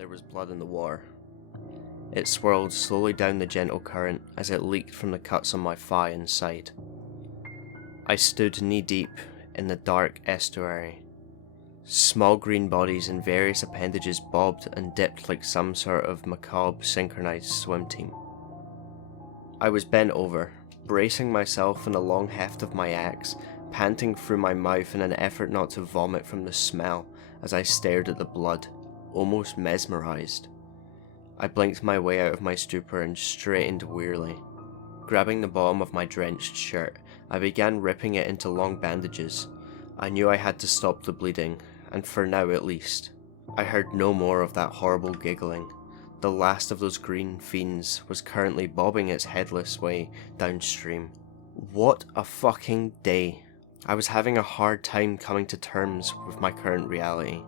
There was blood in the water. It swirled slowly down the gentle current as it leaked from the cuts on my thigh and side. I stood knee-deep in the dark estuary. Small green bodies and various appendages bobbed and dipped like some sort of macabre synchronized swim team. I was bent over, bracing myself in the long heft of my axe, panting through my mouth in an effort not to vomit from the smell as I stared at the blood, almost mesmerized. I blinked my way out of my stupor and straightened wearily. Grabbing the bottom of my drenched shirt, I began ripping it into long bandages. I knew I had to stop the bleeding, and for now at least. I heard no more of that horrible giggling. The last of those green fiends was currently bobbing its headless way downstream. What a fucking day. I was having a hard time coming to terms with my current reality.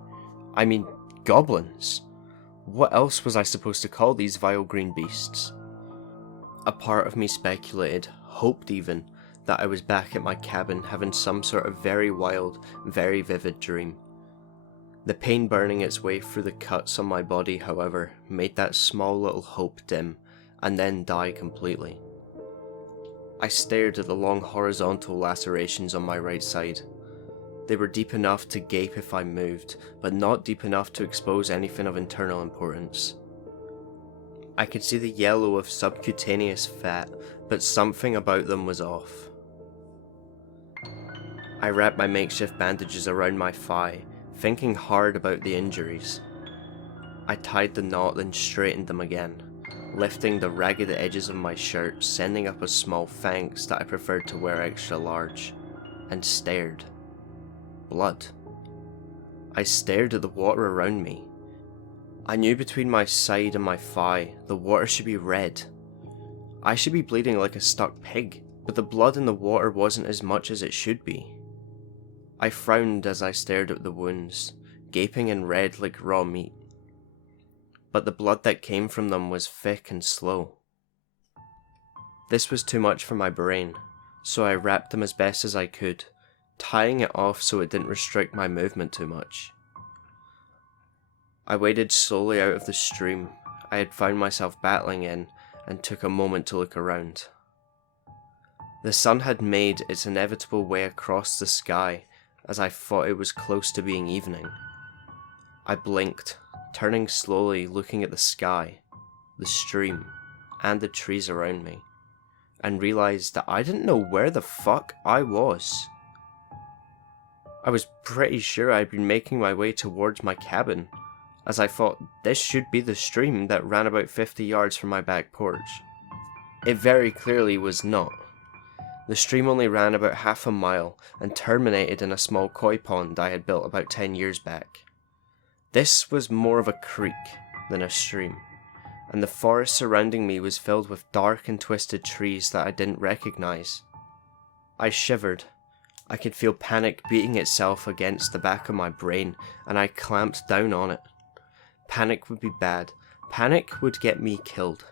I mean, goblins. What else was I supposed to call these vile green beasts? A part of me speculated, hoped even, that I was back at my cabin having some sort of very wild, very vivid dream. The pain burning its way through the cuts on my body, however, made that small little hope dim, and then die completely. I stared at the long horizontal lacerations on my right side. They were deep enough to gape if I moved, but not deep enough to expose anything of internal importance. I could see the yellow of subcutaneous fat, but something about them was off. I wrapped my makeshift bandages around my thigh, thinking hard about the injuries. I tied the knot, then straightened them again, lifting the ragged edges of my shirt, sending up a small thanks that I preferred to wear extra large, and stared. Blood. I stared at the water around me. I knew between my side and my thigh, the water should be red. I should be bleeding like a stuck pig, but the blood in the water wasn't as much as it should be. I frowned as I stared at the wounds, gaping and red like raw meat. But the blood that came from them was thick and slow. This was too much for my brain, so I wrapped them as best as I could, tying it off so it didn't restrict my movement too much. I waded slowly out of the stream I had found myself battling in and took a moment to look around. The sun had made its inevitable way across the sky as I thought it was close to being evening. I blinked, turning slowly, looking at the sky, the stream, and the trees around me, and realized that I didn't know where the fuck I was. I was pretty sure I'd been making my way towards my cabin, as I thought this should be the stream that ran about 50 yards from my back porch. It very clearly was not. The stream only ran about half a mile and terminated in a small koi pond I had built about 10 years back. This was more of a creek than a stream, and the forest surrounding me was filled with dark and twisted trees that I didn't recognize. I shivered. I could feel panic beating itself against the back of my brain, and I clamped down on it. Panic would be bad. Panic would get me killed.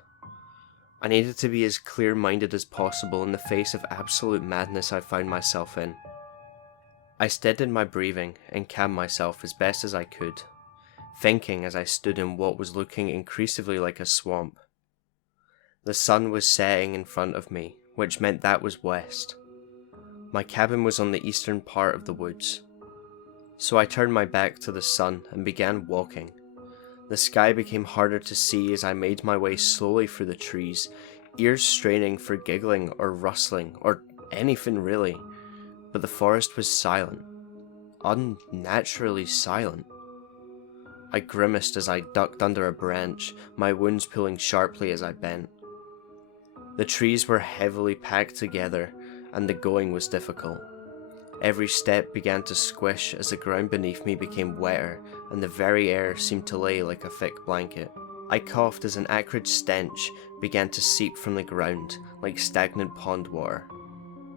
I needed to be as clear-minded as possible in the face of absolute madness I found myself in. I steadied my breathing and calmed myself as best as I could, thinking as I stood in what was looking increasingly like a swamp. The sun was setting in front of me, which meant that was west. My cabin was on the eastern part of the woods, so I turned my back to the sun and began walking. The sky became harder to see as I made my way slowly through the trees, ears straining for giggling or rustling or anything really, but the forest was silent, unnaturally silent. I grimaced as I ducked under a branch, my wounds pulling sharply as I bent. The trees were heavily packed together, and the going was difficult. Every step began to squish as the ground beneath me became wetter, and the very air seemed to lay like a thick blanket. I coughed as an acrid stench began to seep from the ground, like stagnant pond water.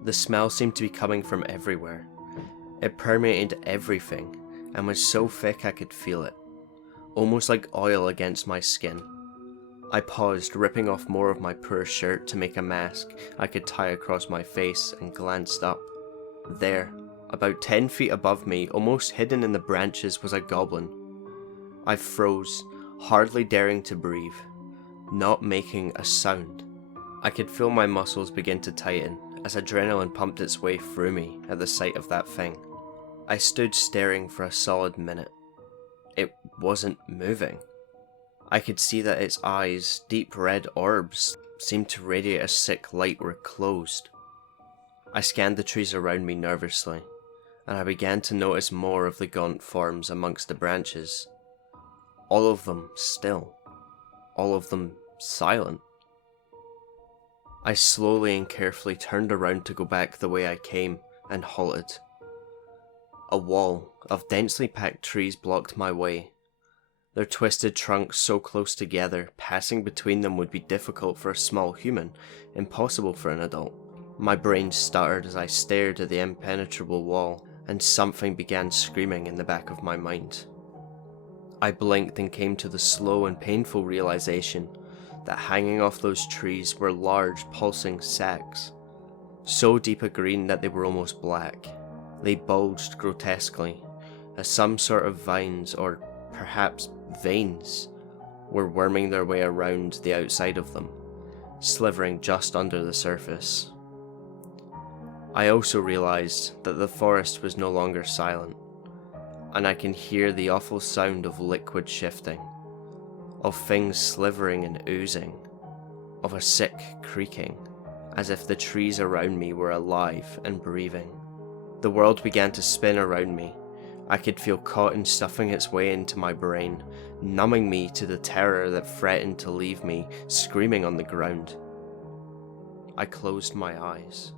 The smell seemed to be coming from everywhere. It permeated everything, and was so thick I could feel it, almost like oil against my skin. I paused, ripping off more of my poor shirt to make a mask I could tie across my face, and glanced up. There, about 10 feet above me, almost hidden in the branches, was a goblin. I froze, hardly daring to breathe, not making a sound. I could feel my muscles begin to tighten as adrenaline pumped its way through me at the sight of that thing. I stood staring for a solid minute. It wasn't moving. I could see that its eyes, deep red orbs, seemed to radiate a sick light, were closed. I scanned the trees around me nervously, and I began to notice more of the gaunt forms amongst the branches. All of them still. All of them silent. I slowly and carefully turned around to go back the way I came, and halted. A wall of densely packed trees blocked my way. Their twisted trunks so close together, passing between them would be difficult for a small human, impossible for an adult. My brain stuttered as I stared at the impenetrable wall, and something began screaming in the back of my mind. I blinked and came to the slow and painful realization that hanging off those trees were large pulsing sacs, so deep a green that they were almost black. They bulged grotesquely, as some sort of vines, or perhaps veins, were worming their way around the outside of them, slithering just under the surface. I also realized that the forest was no longer silent, and I can hear the awful sound of liquid shifting, of things slithering and oozing, of a sick creaking, as if the trees around me were alive and breathing. The world began to spin around me. I could feel cotton stuffing its way into my brain, numbing me to the terror that threatened to leave me screaming on the ground. I closed my eyes.